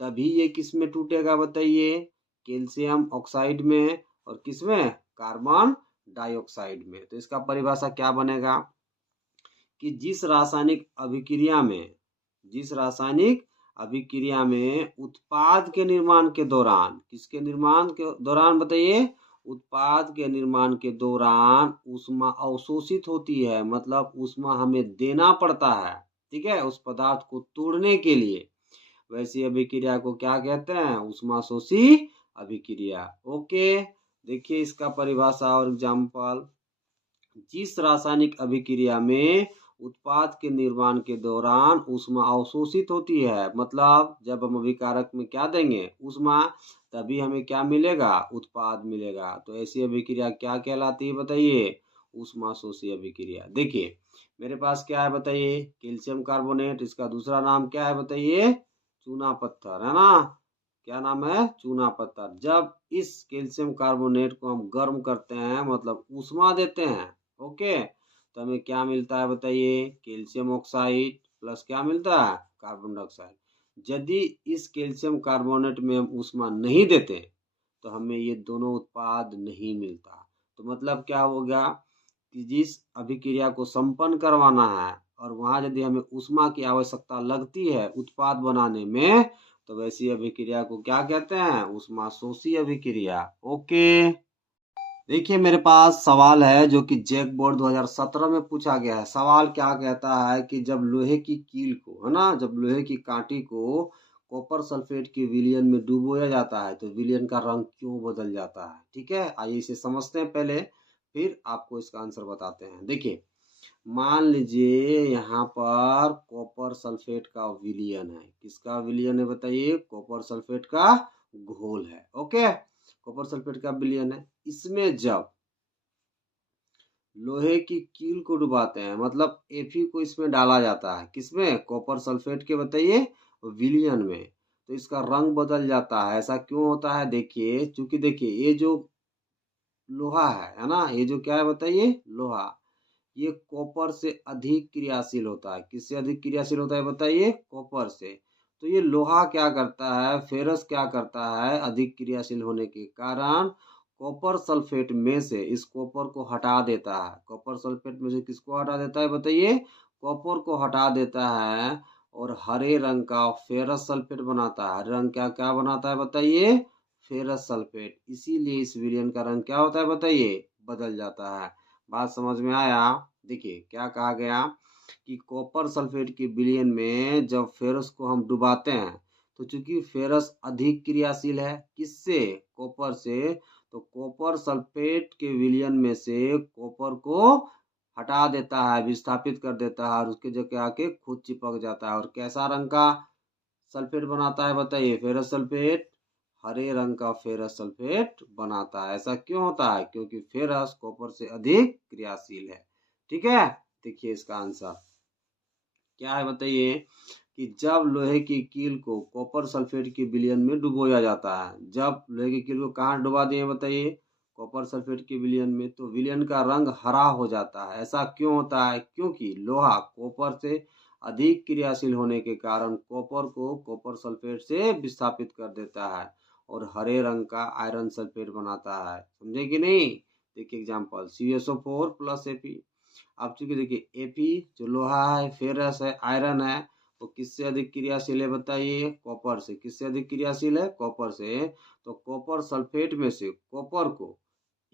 तभी ये किस में टूटेगा बताइए, कैल्शियम ऑक्साइड में। और किस में, कार्बन डाइऑक्साइड में। तो इसका परिभाषा क्या बनेगा कि जिस रासायनिक अभिक्रिया में उत्पाद के निर्माण के दौरान, किसके निर्माण के दौरान बताइए, उत्पाद के निर्माण के दौरान ऊष्मा अवशोषित होती है, मतलब ऊष्मा हमें देना पड़ता है। ठीक है, उस पदार्थ को तोड़ने के लिए, वैसी अभिक्रिया को क्या कहते हैं, ऊष्माशोषी अभिक्रिया। ओके। देखिए इसका परिभाषा और एग्जाम्पल। जिस रासायनिक अभिक्रिया में उत्पाद के निर्माण के दौरान ऊष्मा अवशोषित होती है, मतलब जब हम अभिकारक में क्या देंगे, ऊष्मा, तभी हमें क्या मिलेगा, उत्पाद मिलेगा। तो ऐसी अभिक्रिया क्या कहलाती है बताइए, ऊष्मा शोषी अभिक्रिया। देखिए मेरे पास क्या है बताइए, कैल्शियम कार्बोनेट, इसका दूसरा नाम क्या है बताइए, चूना पत्थर, है ना। क्या नाम है, चूना पत्थर। जब इस कैल्शियम कार्बोनेट को हम गर्म करते हैं, मतलब ऊष्मा देते हैं, ओके, तो हमें क्या मिलता है बताइए, कैल्शियम ऑक्साइड प्लस क्या मिलता है, कार्बन डाइऑक्साइड। यदि इस कैल्शियम कार्बोनेट में हम ऊष्मा नहीं देते तो हमें ये दोनों उत्पाद नहीं मिलता। तो मतलब क्या हो गया कि जिस अभिक्रिया को संपन्न करवाना है और वहां यदि हमें ऊष्मा की आवश्यकता लगती है उत्पाद बनाने में, तो वैसी अभिक्रिया को क्या कहते हैं, ऊष्मा शोषी अभिक्रिया। ओके, देखिए मेरे पास सवाल है जो कि जैक बोर्ड 2017 में पूछा गया है। सवाल क्या कहता है कि जब लोहे की कील को, है ना, जब लोहे की कांटी को कॉपर सल्फेट के विलयन में डुबोया जाता है तो विलयन का रंग क्यों बदल जाता है। ठीक है, आइए इसे समझते हैं पहले, फिर आपको इसका आंसर बताते हैं। देखिए मान लीजिए यहाँ पर कॉपर सल्फेट का विलयन है, किसका विलयन है बताइए, कॉपर सल्फेट का घोल है। ओके, कॉपर सल्फेट का विलयन है। इसमें जब लोहे की कील को डुबाते हैं, मतलब Fe को इसमें डाला जाता है, किसमें, कॉपर सल्फेट के बताइए विलयन में, तो इसका रंग बदल जाता है। ऐसा क्यों होता है, देखिए चूंकि देखिए ये जो लोहा है ना, ये जो क्या है बताइए, लोहा, ये कॉपर से अधिक क्रियाशील होता है। किससे अधिक क्रियाशील होता है बताइए, कॉपर से। तो ये लोहा क्या करता है, फेरस क्या करता है, अधिक क्रियाशील होने के कारण कॉपर सल्फेट में से इस कॉपर को हटा देता है। कॉपर सल्फेट में से किसको हटा देता है बताइए, कॉपर को हटा देता है, और हरे रंग का फेरस सल्फेट बनाता है। हरे रंग क्या क्या बनाता है बताइए, फेरस सल्फेट। इसीलिए इस विलयन का रंग क्या होता है बताइए, बदल जाता है। बात समझ में आया। देखिए क्या कहा गया कि कॉपर सल्फेट के विलयन में जब फेरस को हम डुबाते हैं, तो चूंकि फेरस अधिक क्रियाशील है, किससे, कॉपर से, तो कॉपर सल्फेट के विलयन में से कॉपर को हटा देता है, विस्थापित कर देता है, और उसके जगह आके खुद चिपक जाता है। और कैसा रंग का सल्फेट बनाता है बताइए, फेरस सल्फेट, हरे रंग का फेरस सल्फेट बनाता है। ऐसा क्यों होता है, क्योंकि फेरस कॉपर से अधिक क्रियाशील है। ठीक है, देखिए इसका आंसर क्या है बताइए कि जब लोहे की कील को कॉपर सल्फेट के विलयन में डुबोया जाता है, जब लोहे की कील को कहाँ डुबा दिए बताइए, कॉपर सल्फेट के विलयन में, तो विलयन का रंग हरा हो जाता है। ऐसा क्यों होता है, क्योंकि लोहा कॉपर से अधिक क्रियाशील होने के कारण कॉपर को कॉपर सल्फेट से विस्थापित कर देता है और हरे रंग का आयरन सल्फेट बनाता है। समझे कि नहीं। देखिए एग्जाम्पल, CSO4 प्लस Fe। अब चूंकि देखिए Fe जो लोहा है, फेरस है, आयरन है, वो किससे अधिक क्रियाशील है बताइए, कॉपर से। किससे अधिक क्रियाशील है, कॉपर से। तो कॉपर सल्फेट में से कॉपर को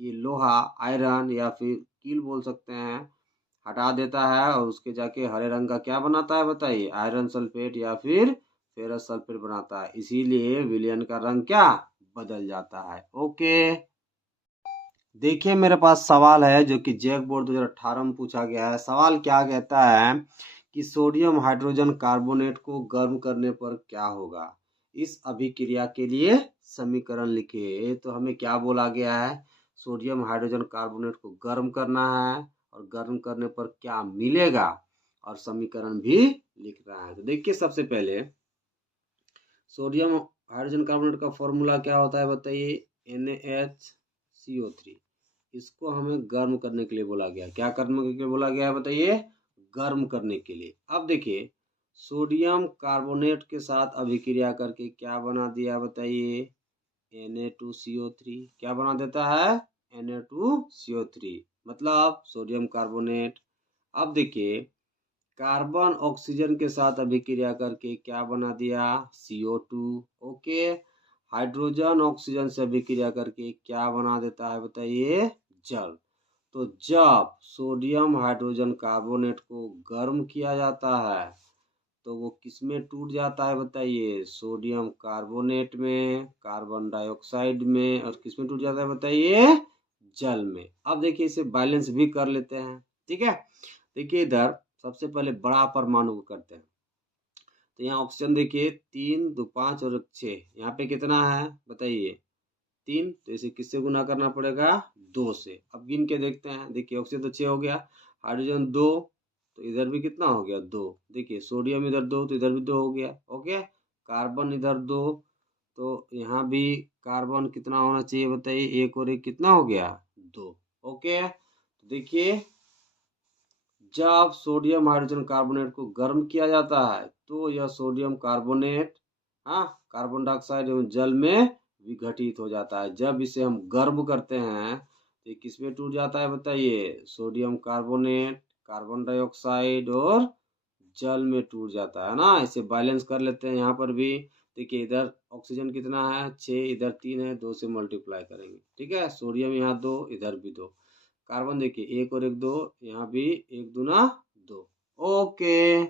ये लोहा, आयरन या फिर कील बोल सकते हैं, हटा देता है, और उसके जाके हरे रंग का क्या बनाता है बताइए, आयरन सल्फेट या फिर फेरस सल्फेट बनाता है। इसीलिए विलयन का रंग क्या बदल जाता है। ओके, देखिए मेरे पास सवाल है जो कि जैक बोर्ड 2018 में पूछा गया है। सवाल क्या कहता है कि सोडियम हाइड्रोजन कार्बोनेट को गर्म करने पर क्या होगा। इस अभिक्रिया के लिए समीकरण लिखिए। तो हमें क्या बोला गया है, सोडियम हाइड्रोजन कार्बोनेट को गर्म करना है, और गर्म करने पर क्या मिलेगा, और समीकरण भी लिख रहा है। तो देखिए सबसे पहले सोडियम हाइड्रोजन कार्बोनेट का फॉर्मूला क्या होता है बताइए, NaHCO3। इसको हमें गर्म करने के लिए बोला गया। क्या करने के लिए बोला गया है बताइए, गर्म करने के लिए। अब देखिए सोडियम कार्बोनेट के साथ अभिक्रिया करके क्या बना दिया बताइए, Na2CO3। क्या बना देता है, Na2CO3, मतलब सोडियम कार्बोनेट। अब देखिए कार्बन ऑक्सीजन के साथ अभिक्रिया करके क्या बना दिया, CO2। ओके, हाइड्रोजन ऑक्सीजन से अभिक्रिया करके क्या बना देता है बताइए, जल। तो जब सोडियम हाइड्रोजन कार्बोनेट को गर्म किया जाता है तो वो किसमें टूट जाता है बताइए, सोडियम कार्बोनेट में, कार्बन डाइऑक्साइड में, और किसमें टूट जाता है बताइए, जल में। अब देखिए इसे बैलेंस भी कर लेते हैं, ठीक है। देखिए इधर सबसे पहले बड़ा परमाणु को करते हैं। तो यहाँ ऑक्सीजन देखिए 3, 2, 5 और 6, यहाँ पे कितना है बताइए 3, तो इसे किससे गुना करना पड़ेगा 2 से। अब गिन के देखते हैं, देखिए ऑक्सीजन तो 6 हो गया, हाइड्रोजन 2, तो इधर भी कितना हो गया 2। देखिए सोडियम इधर 2, तो इधर भी 2 हो गया। ओके, कार्बन इधर 2, तो यहाँ भी कार्बन कितना होना चाहिए बताइए, 1 और 1 कितना हो गया 2। ओके, तो देखिए जब सोडियम हाइड्रोजन कार्बोनेट को गर्म किया जाता है तो यह सोडियम कार्बोनेट कार्बन डाइऑक्साइड एवं जल में विघटित हो जाता है। जब इसे हम गर्म करते हैं तो ये किस में टूट जाता है बताइए, सोडियम कार्बोनेट, कार्बन डाइऑक्साइड और जल में टूट जाता है ना। इसे बैलेंस कर लेते हैं। यहाँ पर भी देखिए इधर ऑक्सीजन कितना है 6, इधर 3 है, 2 से मल्टीप्लाई करेंगे, ठीक है। सोडियम यहाँ 2, इधर भी 2, कार्बन देखिए 1 और 1 2, यहाँ भी 1 दूना 2। ओके।